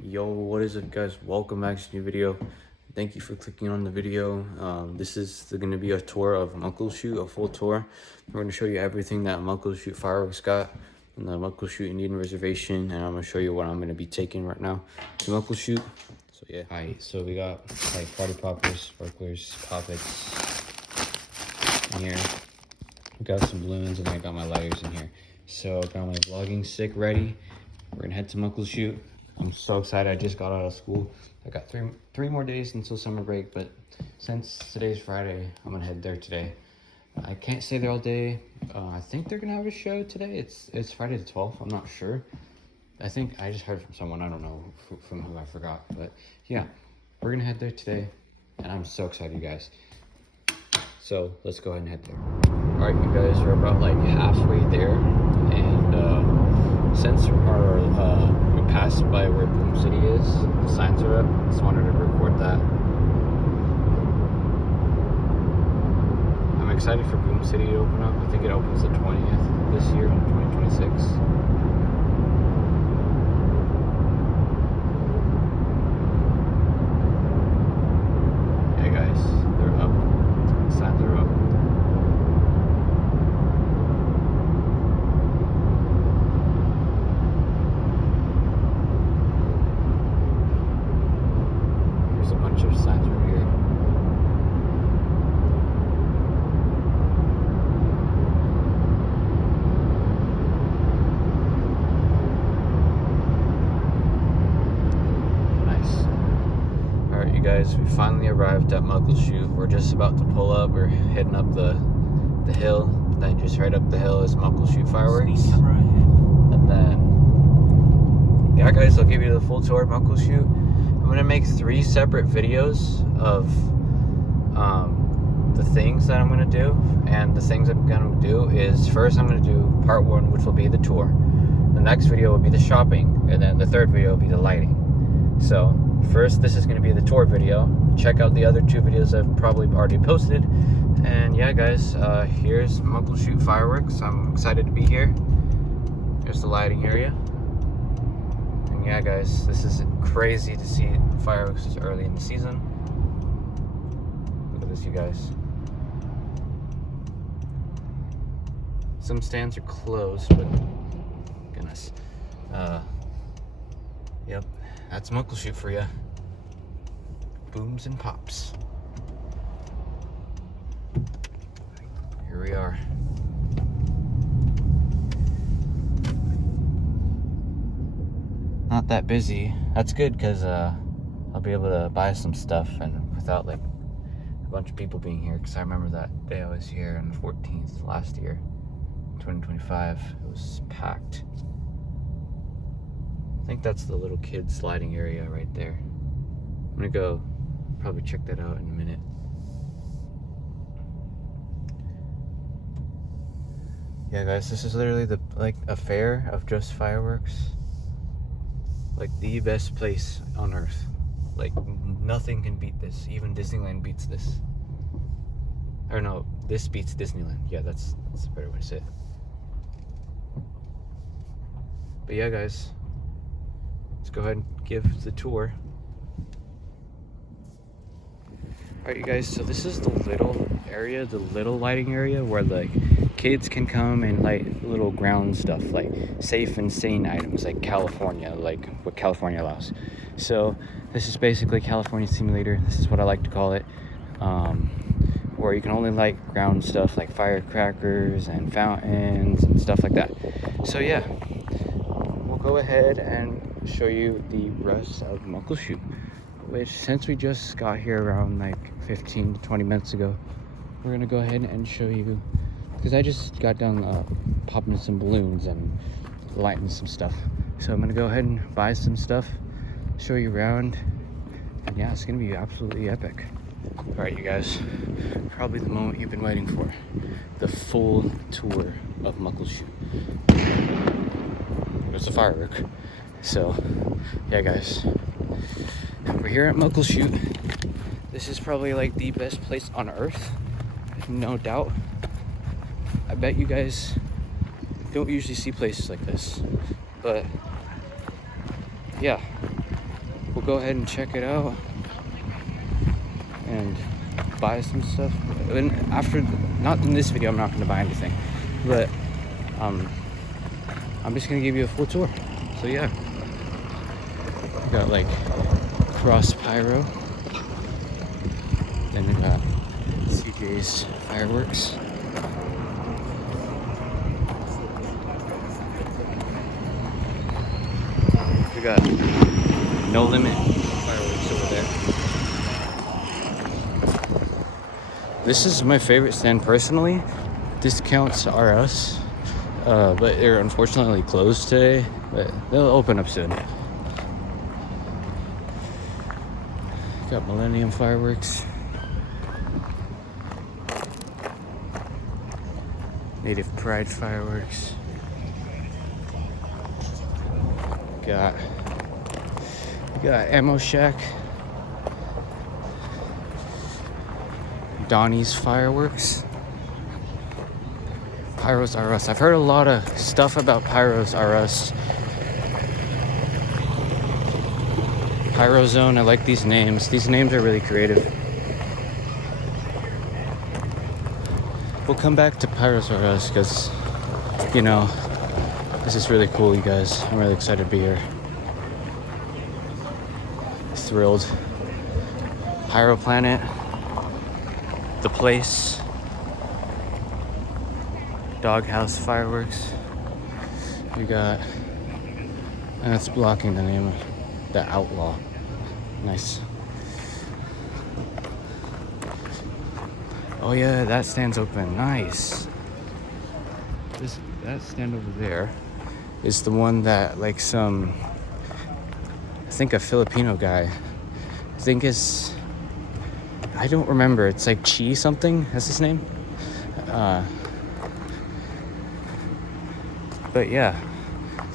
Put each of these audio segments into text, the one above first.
Yo, what is up, guys? Welcome back to a new video. Thank you for clicking on the video. This is going to be a tour of Muckleshoot, a full tour. We're going to show you everything that Muckleshoot Fireworks got in the Muckleshoot Indian Reservation, and I'm going to show you what I'm going to be taking right now to Muckleshoot. So yeah, alright, so we got like party poppers, sparklers, poppets in here. We got some balloons, and then I got my lighters in here. So I got my vlogging stick ready. We're gonna head to Muckleshoot. I'm so excited. I just got out of school. I got three more days until summer break, but since today's Friday, I'm gonna head there today. I can't stay there all day. I think they're gonna have a show today. It's Friday the 12th. I'm not sure. I think I just heard from someone. I don't know from who, I forgot. But yeah, we're gonna head there today, and I'm so excited, you guys. So let's go ahead and head there. All right, you guys, we're about like halfway there, and since we passed by where Boom City is, the signs are up. Just wanted to record that. I'm excited for Boom City to open up. I think it opens the 20th this year, 2026. Yeah, guys, they're up. The signs are up. There's a bunch of signs over here. You guys, we finally arrived at Muckleshoot. We're just about to pull up. We're heading up the hill. Then just right up the hill is Muckleshoot Fireworks. And then, yeah, guys, I'll give you the full tour of Muckleshoot. I'm gonna make 3 separate videos of the things that I'm gonna do. And the things I'm gonna do is, first I'm gonna do part 1, which will be the tour. The next video will be the shopping, and then the third video will be the lighting. So first, this is going to be the tour video. Check out the other 2 videos I've probably already posted. And yeah, guys, here's Muckleshoot Fireworks. I'm excited to be here. Here's the lighting area. And yeah, guys, this is crazy to see fireworks this early in the season. Look at this, you guys. Some stands are closed, but goodness. Yep. That's Muckleshoot for you. Booms and pops. Here we are. Not that busy. That's good, because I'll be able to buy some stuff and without like a bunch of people being here, because I remember that day I was here on the 14th last year, 2025. It was packed. I think that's the little kid sliding area right there. I'm gonna go probably check that out in a minute. Yeah, guys, this is literally like a fair of just fireworks. Like the best place on earth. Like nothing can beat this. Even Disneyland beats this. Or no, this beats Disneyland. Yeah, that's a better way to say it. But yeah, guys, let's go ahead and give the tour. Alright, you guys, so this is the little area, the little lighting area where like kids can come and light little ground stuff, like safe and sane items, like California, like what California allows. So this is basically California Simulator. This is what I like to call it, where you can only light ground stuff like firecrackers and fountains and stuff like that. So yeah, we'll go ahead and show you the rest of Muckleshoot, which since we just got here around like 15 to 20 minutes ago, we're gonna go ahead and show you, because I just got done popping some balloons and lighting some stuff. So I'm gonna go ahead and buy some stuff, show you around, and yeah, it's gonna be absolutely epic. All right, you guys, probably the moment you've been waiting for, the full tour of Muckleshoot. It's a firework. So yeah, guys, we're here at Muckleshoot. This is probably like the best place on earth, no doubt. I bet you guys don't usually see places like this, but yeah, we'll go ahead and check it out and buy some stuff. And after, not in this video, I'm not going to buy anything, but I'm just going to give you a full tour. So yeah, we got like Cross Pyro, then we got CJ's Fireworks. We got No Limit Fireworks over there. This is my favorite stand personally. Discounts are us, but they're unfortunately closed today, but they'll open up soon. Got Millennium Fireworks, Native Pride Fireworks. We got Ammo Shack, Donnie's Fireworks, Pyros R Us. I've heard a lot of stuff about Pyros R Us. Pyrozone, I like these names. These names are really creative. We'll come back to Pyros R Us because, you know, this is really cool, you guys. I'm really excited to be here. Thrilled. Pyro Planet, The Place, Doghouse Fireworks. We got, and that's blocking the name of the Outlaw. Nice. Oh yeah, that stand's open. Nice. That stand over there is the one that like some, I think a Filipino guy, I think is, I don't remember, it's like Chi something, that's his name. But yeah,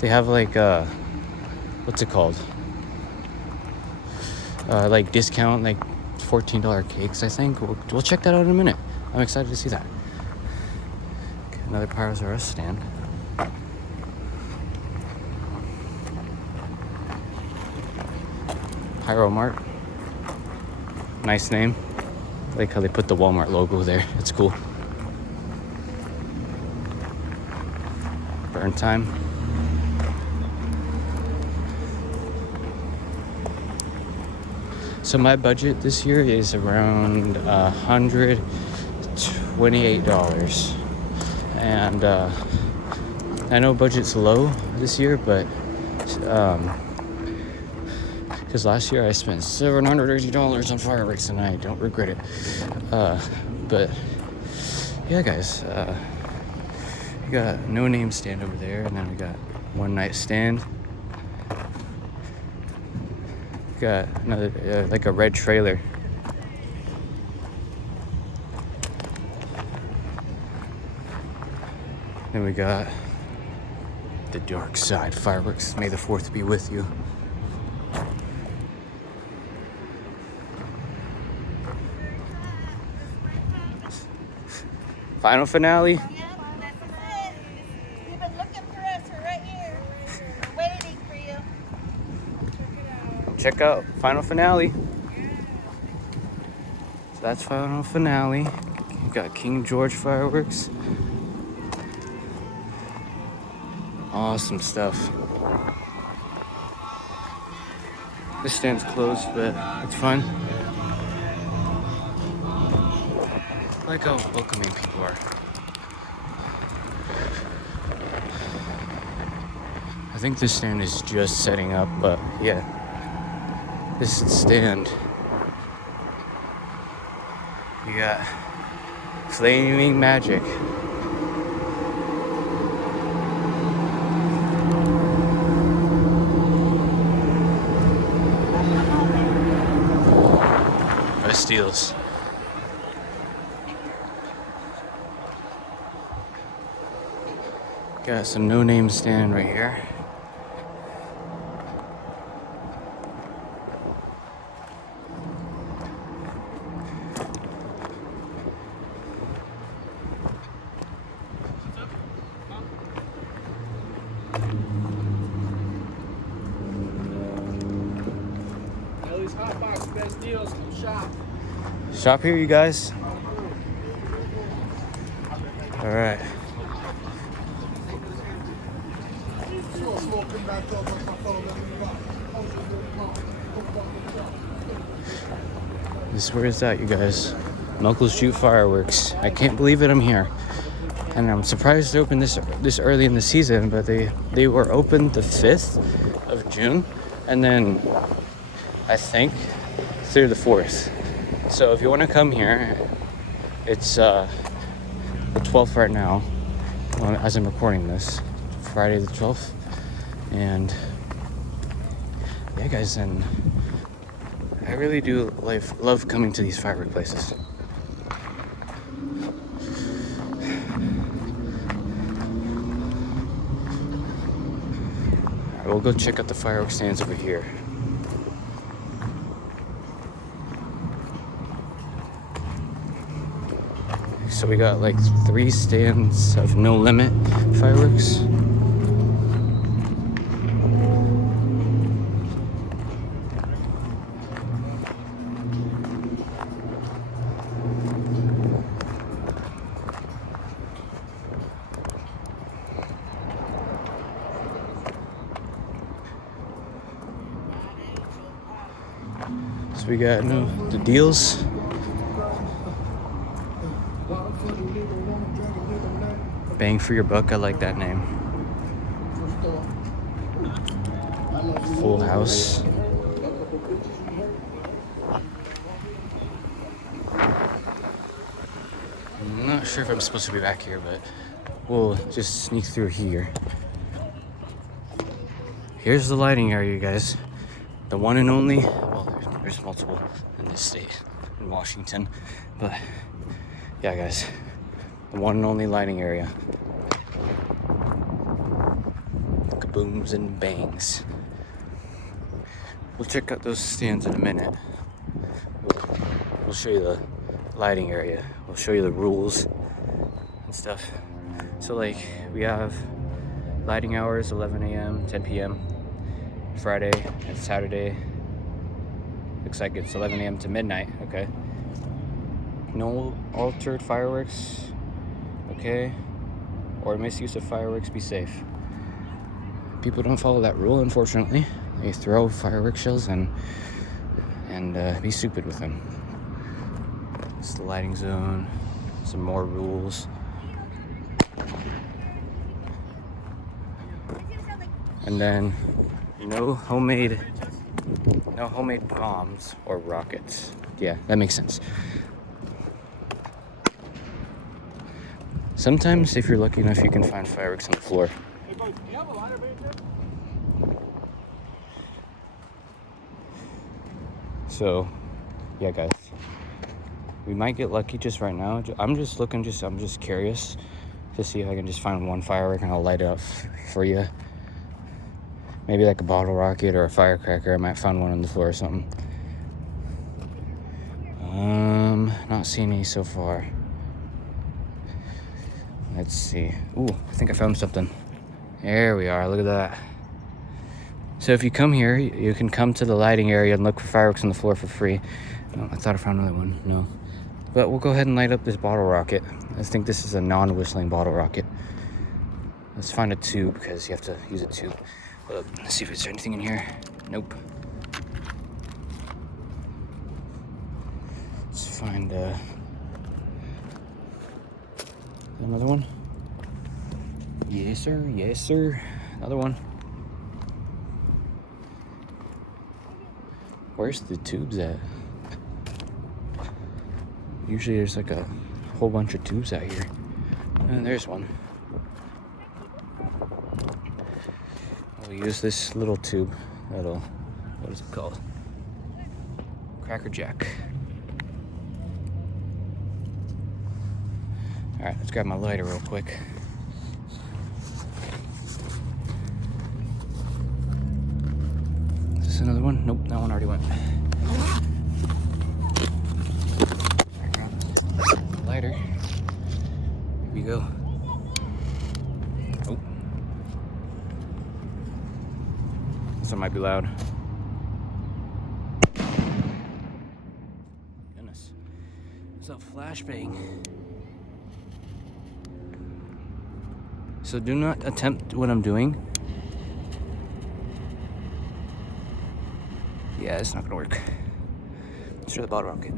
they have like what's it called, like discount, like $14 cakes, I think. We'll check that out in a minute. I'm excited to see that. Okay, another Pyros R Us stand. Pyro Mart. Nice name. I like how they put the Walmart logo there. It's cool. Burn Time. So my budget this year is around $128. And I know budget's low this year, but because last year I spent $780 on fireworks and I don't regret it. But yeah, guys, we got No Name stand over there, and then we got One Night Stand. We got another like a red trailer. Then we got the Dark Side Fireworks. May the 4th be with you. Final finale. You've been looking for us. We're right here. We're waiting for you. Check out Final Finale. So that's Final Finale. You got King George Fireworks. Awesome stuff. This stand's closed, but it's fun. I like how welcoming people are. I think this stand is just setting up, but yeah. This stand, you got Flaming Magic. Steals. Got some No Name stand right here. Hot box, best deals. Come shop. Shop here, you guys. All right. This where it's at, you guys. Muckleshoot fireworks. I can't believe it. I'm here, and I'm surprised they opened this early in the season. But they were open the 5th of June, and then I think through the 4th. So if you want to come here, it's the 12th right now, as I'm recording this, Friday the 12th, and yeah, guys, and I really do love coming to these firework places. Alright, we'll go check out the firework stands over here. So we got like 3 stands of no limit fireworks. So we got the deals. Bang for your buck, I like that name. Full House. I'm not sure if I'm supposed to be back here, but we'll just sneak through here. Here's the lighting area, you guys. The one and only, well, there's multiple in this state, in Washington, but yeah, guys, the one and only lighting area. Kabooms and bangs. We'll check out those stands in a minute. We'll show you the lighting area. We'll show you the rules and stuff. So like, we have lighting hours, 11 a.m., 10 p.m. Friday and Saturday. Looks like it's 11 a.m. to midnight, okay. No altered fireworks, okay. Or misuse of fireworks, be safe. People don't follow that rule, unfortunately. They throw firework shells and be stupid with them. It's the lighting zone, some more rules. And then no homemade bombs or rockets. Yeah, that makes sense. Sometimes, if you're lucky enough, you can find fireworks on the floor. So, yeah, guys, we might get lucky just right now. I'm just curious to see if I can just find one firework and I'll light it up for you. Maybe like a bottle rocket or a firecracker. I might find one on the floor or something. Not seeing any so far. Let's see. Ooh, I think I found something. There we are. Look at that. So if you come here, you can come to the lighting area and look for fireworks on the floor for free. Oh, I thought I found another one. No. But we'll go ahead and light up this bottle rocket. I think this is a non-whistling bottle rocket. Let's find a tube because you have to use a tube. Let's see if there's anything in here. Nope. Let's find another one. Yes, sir. Yes, sir. Another one. Where's the tubes at? Usually there's like a whole bunch of tubes out here. And there's one. We'll use this little tube. What is it called? Cracker Jack. All right, let's grab my lighter real quick. Is this another one? Nope, that one already went. Lighter. Here we go. Oh. This one might be loud. What's up, flashbang? So do not attempt what I'm doing. Yeah, it's not gonna work. Let's try the bottle rocket.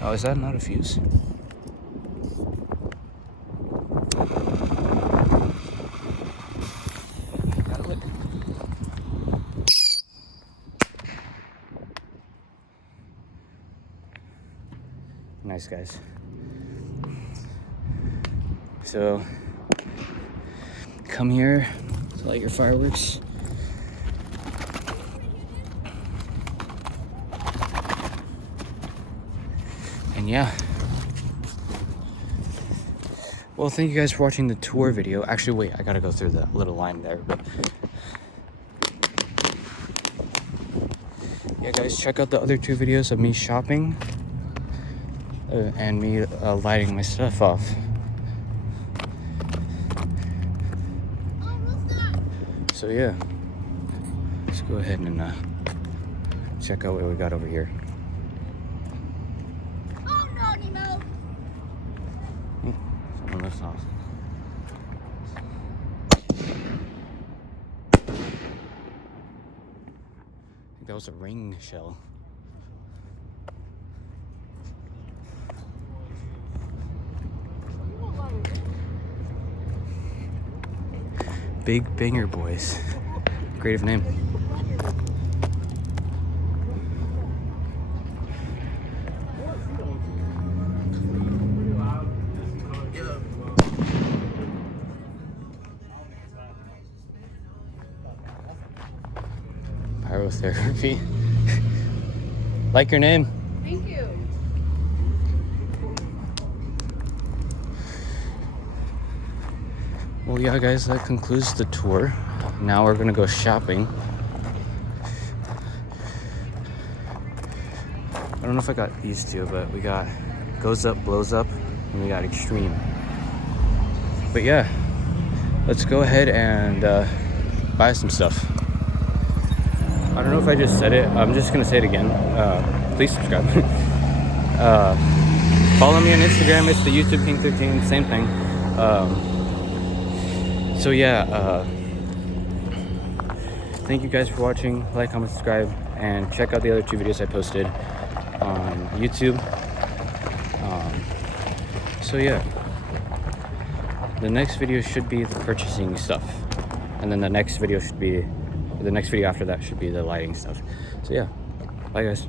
Oh, is that not a fuse? Gotta look. Nice, guys. So, come here to light your fireworks. And yeah. Well, thank you guys for watching the tour video. Actually, wait, I gotta go through the little line there, but yeah, guys, check out the other 2 videos of me shopping and me lighting my stuff off. So yeah, let's go ahead and check out what we got over here. Oh no, Nemo! Someone lifts off. I think that was a ring shell. Big Banger Boys. Creative name. Pyrotherapy. Like your name. Thank you. Well, yeah, guys, that concludes the tour. Now we're gonna go shopping. I don't know if I got these 2, but we got Goes Up, Blows Up, and we got Extreme. But yeah, let's go ahead and buy some stuff. I don't know if I just said it. I'm just gonna say it again. Please subscribe. Follow me on Instagram. It's the YouTube King 13. Same thing. So yeah, thank you guys for watching. Like, comment, subscribe, and check out the other 2 videos I posted on YouTube. So yeah, the next video should be the purchasing stuff, and then the next video after that should be the lighting stuff. So yeah, bye guys.